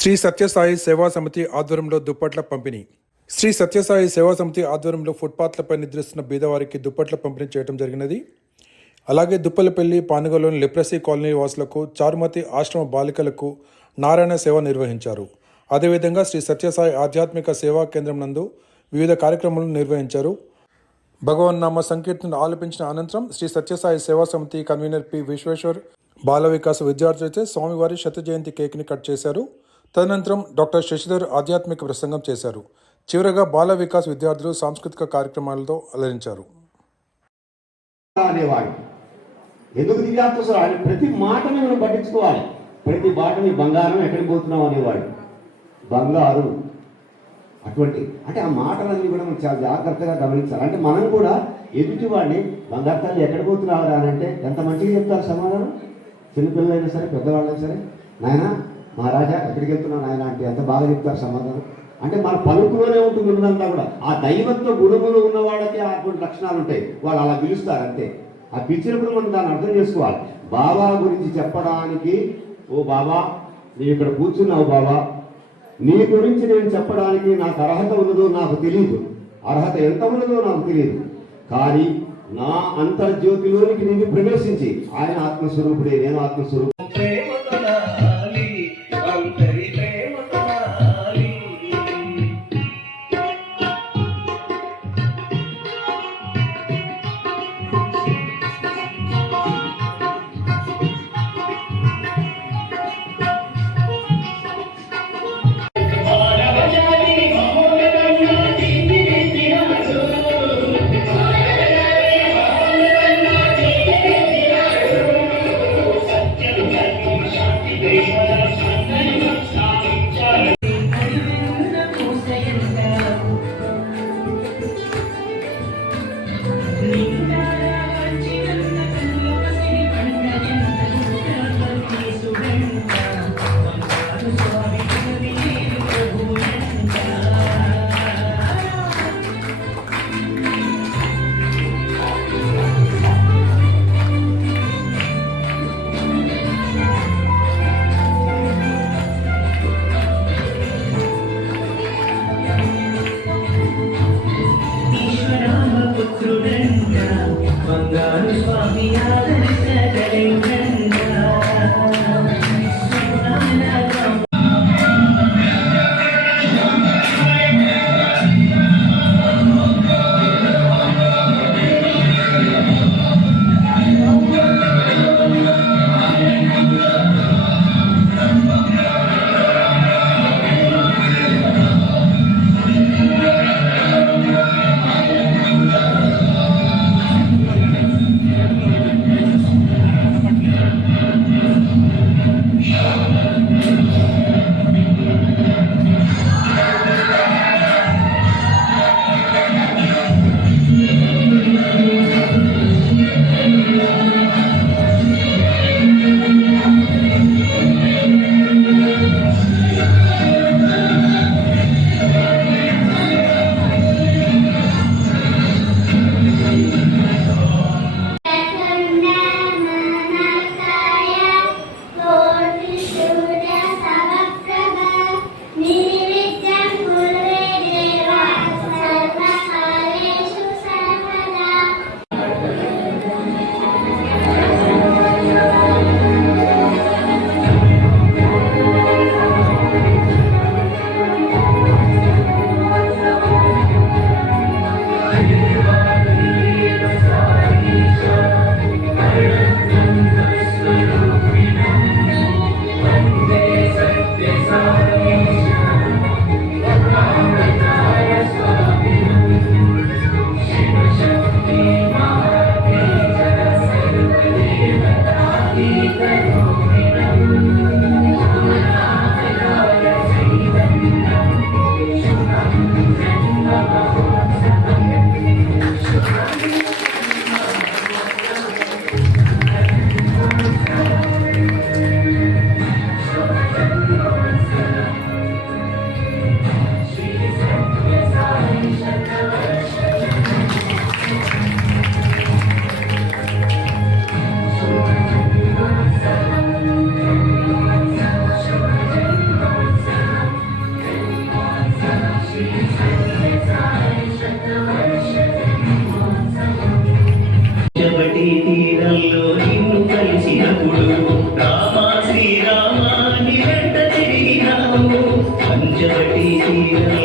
శ్రీ సత్యసాయి సేవా సమితి ఆధ్వర్యంలో దుప్పట్ల పంపిణీ. శ్రీ సత్యసాయి సేవా సమితి ఆధ్వర్యంలో ఫుట్పాత్లపై నిద్రిస్తున్న బీదవారికి దుప్పట్ల పంపిణీ చేయడం జరిగినది. అలాగే దుప్పలపల్లి పానుగలోని లిప్రసీ కాలనీ వాసులకు చారుమతి ఆశ్రమ బాలికలకు నారాయణ సేవ నిర్వహించారు. అదేవిధంగా శ్రీ సత్యసాయి ఆధ్యాత్మిక సేవా కేంద్రం నందు వివిధ కార్యక్రమాలను నిర్వహించారు. భగవన్నామ సంకీర్తిని ఆలపించిన అనంతరం శ్రీ సత్యసాయి సేవా సమితి కన్వీనర్ పి విశ్వేశ్వర్ బాల వికాస విద్యార్థులైతే స్వామివారి శత జయంతి కేక్ని కట్ చేశారు. తదనంతరం డాక్టర్ శశిధర్ ఆధ్యాత్మిక ప్రసంగం చేశారు. చివరగా బాల వికాస్ విద్యార్థులు సాంస్కృతిక కార్యక్రమాలతో అలరించారు. అనేవాడు. ఎందుకు దివ్యాత్మ ఆయన ప్రతి మాటని మనం పట్టించుకోవాలి. ప్రతి మాటని బంగారం ఎక్కడికి పోతున్నాం అనేవాడు. బంగారు. అటువంటి. అంటే ఆ మాటలన్నీ కూడా మనం చాలా జాగ్రత్తగా గమనించాలి. అంటే మనం కూడా ఎదుటి వాడిని బంగారు తల్లి ఎక్కడ పోతున్నావు అని అంటే ఎంత మంచిగా చెప్తారు సమాధానం? చిన్నపిల్లలైనా సరే పెద్దవాళ్ళైనా సరే. నాయన మహారాజా ఎక్కడికి వెళ్తున్నాను ఆయన అంటే ఎంత బాగా చెప్తారు సమాధానం? అంటే మన పలుకులోనే ఉంటుంది ఉన్నదంతా కూడా. ఆ దైవత్వ గుణములు ఉన్న వాళ్ళకి అటువంటి లక్షణాలు ఉంటాయి. వాళ్ళు అలా పిలుస్తారు అంతే ఆ పిలిచినప్పుడు మనం దాన్ని అర్థం చేసుకోవాలి. బాబా గురించి చెప్పడానికి ఓ బాబా నీ ఇక్కడ కూర్చున్నావు బాబా నీ గురించి నేను చెప్పడానికి నాకు అర్హత ఉన్నదో నాకు తెలియదు అర్హత ఎంత ఉన్నదో నాకు తెలియదు కానీ నా అంతర్జ్యోతిలోనికి నేను ప్రవేశించి ఆయన ఆత్మస్వరూపుడే నేను ఆత్మస్వరూపు 南方 పంచవటి తీరం